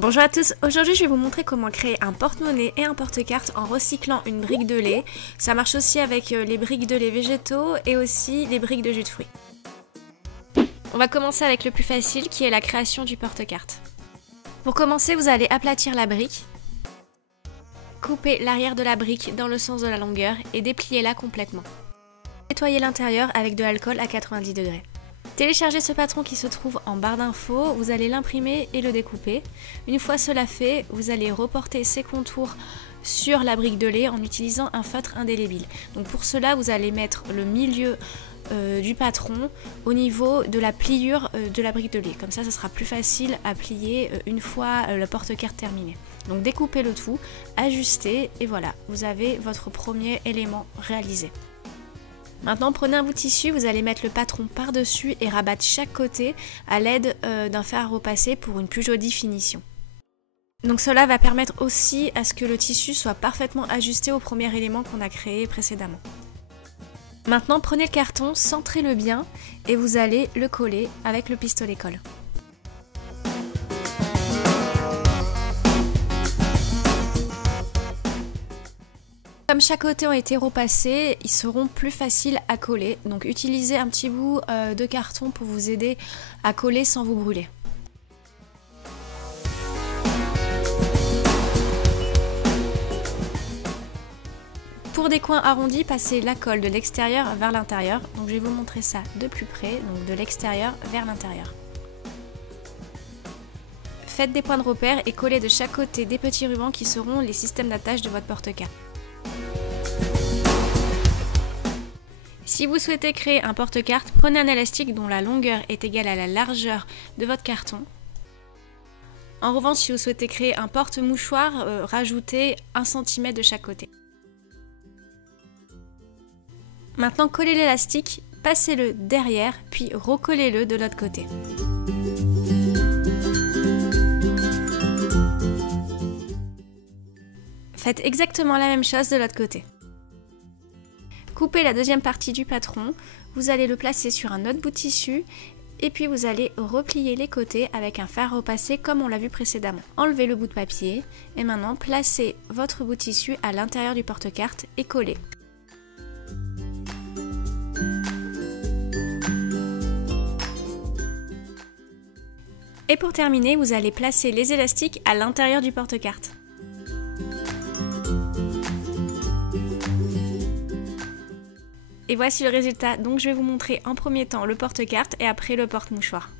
Bonjour à tous, aujourd'hui je vais vous montrer comment créer un porte-monnaie et un porte-carte en recyclant une brique de lait. Ça marche aussi avec les briques de lait végétaux et aussi les briques de jus de fruits. On va commencer avec le plus facile qui est la création du porte-carte. Pour commencer, vous allez aplatir la brique, couper l'arrière de la brique dans le sens de la longueur et déplier-la complètement. Nettoyez l'intérieur avec de l'alcool à 90 degrés. Téléchargez ce patron qui se trouve en barre d'infos, vous allez l'imprimer et le découper. Une fois cela fait, vous allez reporter ces contours sur la brique de lait en utilisant un feutre indélébile. Donc pour cela, vous allez mettre le milieu du patron au niveau de la pliure de la brique de lait. Comme ça, ce sera plus facile à plier une fois le porte-carte terminé. Donc découpez le tout, ajustez et voilà, vous avez votre premier élément réalisé. Maintenant, prenez un bout de tissu, vous allez mettre le patron par-dessus et rabattre chaque côté à l'aide d'un fer à repasser pour une plus jolie finition. Donc cela va permettre aussi à ce que le tissu soit parfaitement ajusté au premier élément qu'on a créé précédemment. Maintenant, prenez le carton, centrez-le bien et vous allez le coller avec le pistolet colle. Comme chaque côté ont été repassés, ils seront plus faciles à coller. Donc utilisez un petit bout de carton pour vous aider à coller sans vous brûler. Pour des coins arrondis, passez la colle de l'extérieur vers l'intérieur. Donc je vais vous montrer ça de plus près, donc de l'extérieur vers l'intérieur. Faites des points de repère et collez de chaque côté des petits rubans qui seront les systèmes d'attache de votre porte-carte. Si vous souhaitez créer un porte-carte, prenez un élastique dont la longueur est égale à la largeur de votre carton. En revanche, si vous souhaitez créer un porte-mouchoir, rajoutez 1 cm de chaque côté. Maintenant, collez l'élastique, passez-le derrière, puis recollez-le de l'autre côté. Faites exactement la même chose de l'autre côté. Coupez la deuxième partie du patron, vous allez le placer sur un autre bout de tissu et puis vous allez replier les côtés avec un fer à repasser comme on l'a vu précédemment. Enlevez le bout de papier et maintenant placez votre bout de tissu à l'intérieur du porte-carte et collez. Et pour terminer, vous allez placer les élastiques à l'intérieur du porte-carte. Et voici le résultat, donc je vais vous montrer en premier temps le porte-carte et après le porte-mouchoir.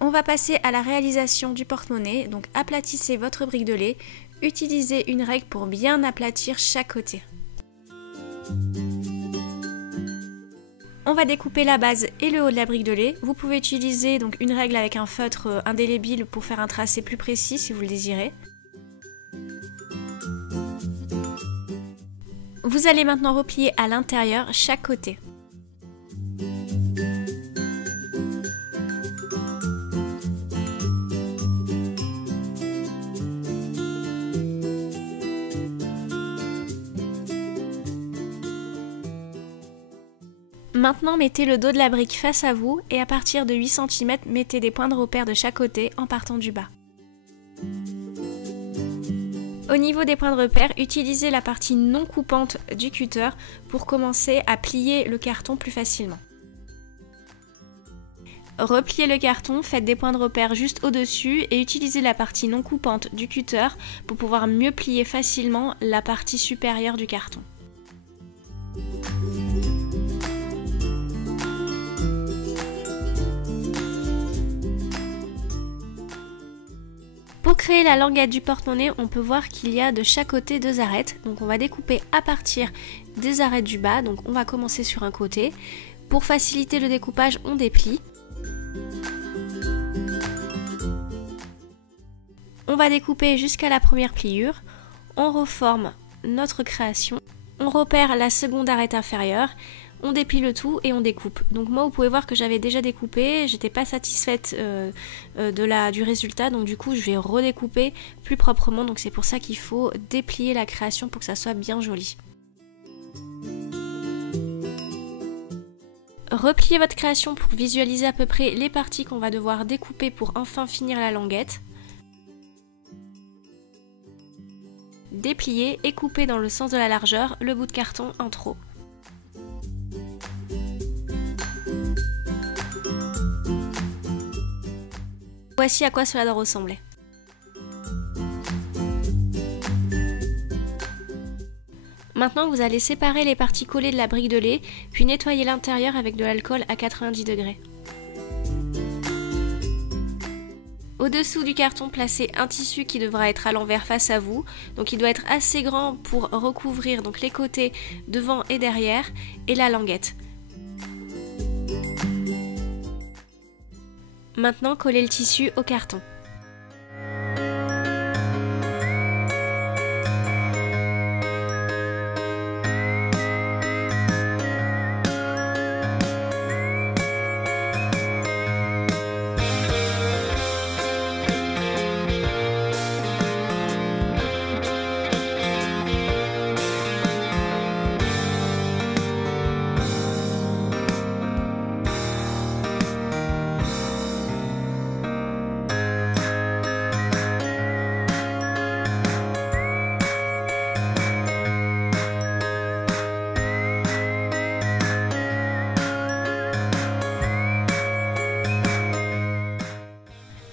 On va passer à la réalisation du porte-monnaie, donc aplatissez votre brique de lait, utilisez une règle pour bien aplatir chaque côté. On va découper la base et le haut de la brique de lait. Vous pouvez utiliser donc une règle avec un feutre indélébile pour faire un tracé plus précis si vous le désirez. Vous allez maintenant replier à l'intérieur chaque côté. Maintenant, mettez le dos de la brique face à vous et à partir de 8 cm, mettez des points de repère de chaque côté en partant du bas. Au niveau des points de repère, utilisez la partie non coupante du cutter pour commencer à plier le carton plus facilement. Repliez le carton, faites des points de repère juste au-dessus et utilisez la partie non coupante du cutter pour pouvoir mieux plier facilement la partie supérieure du carton. Pour créer la languette du porte-monnaie, on peut voir qu'il y a de chaque côté 2 arêtes. Donc on va découper à partir des arêtes du bas. Donc on va commencer sur un côté. Pour faciliter le découpage, on déplie. On va découper jusqu'à la première pliure. On reforme notre création. On repère la seconde arête inférieure. On déplie le tout et on découpe. Donc moi vous pouvez voir que j'avais déjà découpé, j'étais pas satisfaite du résultat, donc du coup je vais redécouper plus proprement, donc c'est pour ça qu'il faut déplier la création pour que ça soit bien joli. Repliez votre création pour visualiser à peu près les parties qu'on va devoir découper pour enfin finir la languette. Dépliez et coupez dans le sens de la largeur le bout de carton en trop. Voici à quoi cela doit ressembler. Maintenant, vous allez séparer les parties collées de la brique de lait, puis nettoyer l'intérieur avec de l'alcool à 90 degrés. Au-dessous du carton, placez un tissu qui devra être à l'envers face à vous. Donc il doit être assez grand pour recouvrir donc les côtés devant et derrière et la languette. Maintenant, collez le tissu au carton.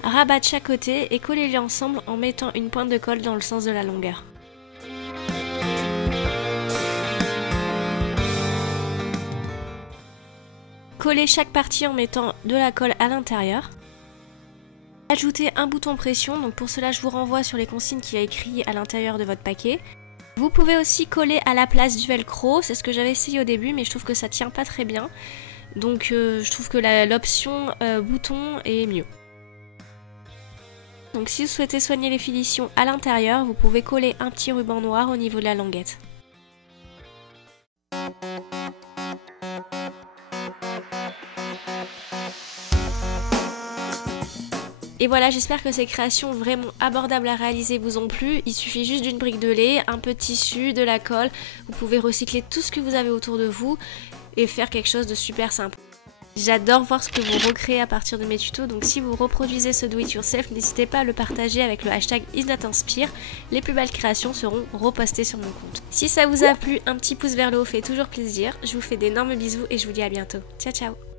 Rabat de chaque côté et collez-les ensemble en mettant une pointe de colle dans le sens de la longueur. Collez chaque partie en mettant de la colle à l'intérieur. Ajoutez un bouton pression, donc pour cela je vous renvoie sur les consignes qu'il y a écrit à l'intérieur de votre paquet. Vous pouvez aussi coller à la place du velcro, c'est ce que j'avais essayé au début mais je trouve que ça tient pas très bien. Donc je trouve que l'option bouton est mieux. Donc si vous souhaitez soigner les finitions à l'intérieur, vous pouvez coller un petit ruban noir au niveau de la languette. Et voilà, j'espère que ces créations vraiment abordables à réaliser vous ont plu. Il suffit juste d'une brique de lait, un peu de tissu, de la colle. Vous pouvez recycler tout ce que vous avez autour de vous et faire quelque chose de super simple. J'adore voir ce que vous recréez à partir de mes tutos, donc si vous reproduisez ce do it yourself, n'hésitez pas à le partager avec le hashtag #isnatinspire. Les plus belles créations seront repostées sur mon compte. Si ça vous a plu, un petit pouce vers le haut fait toujours plaisir. Je vous fais d'énormes bisous et je vous dis à bientôt. Ciao ciao.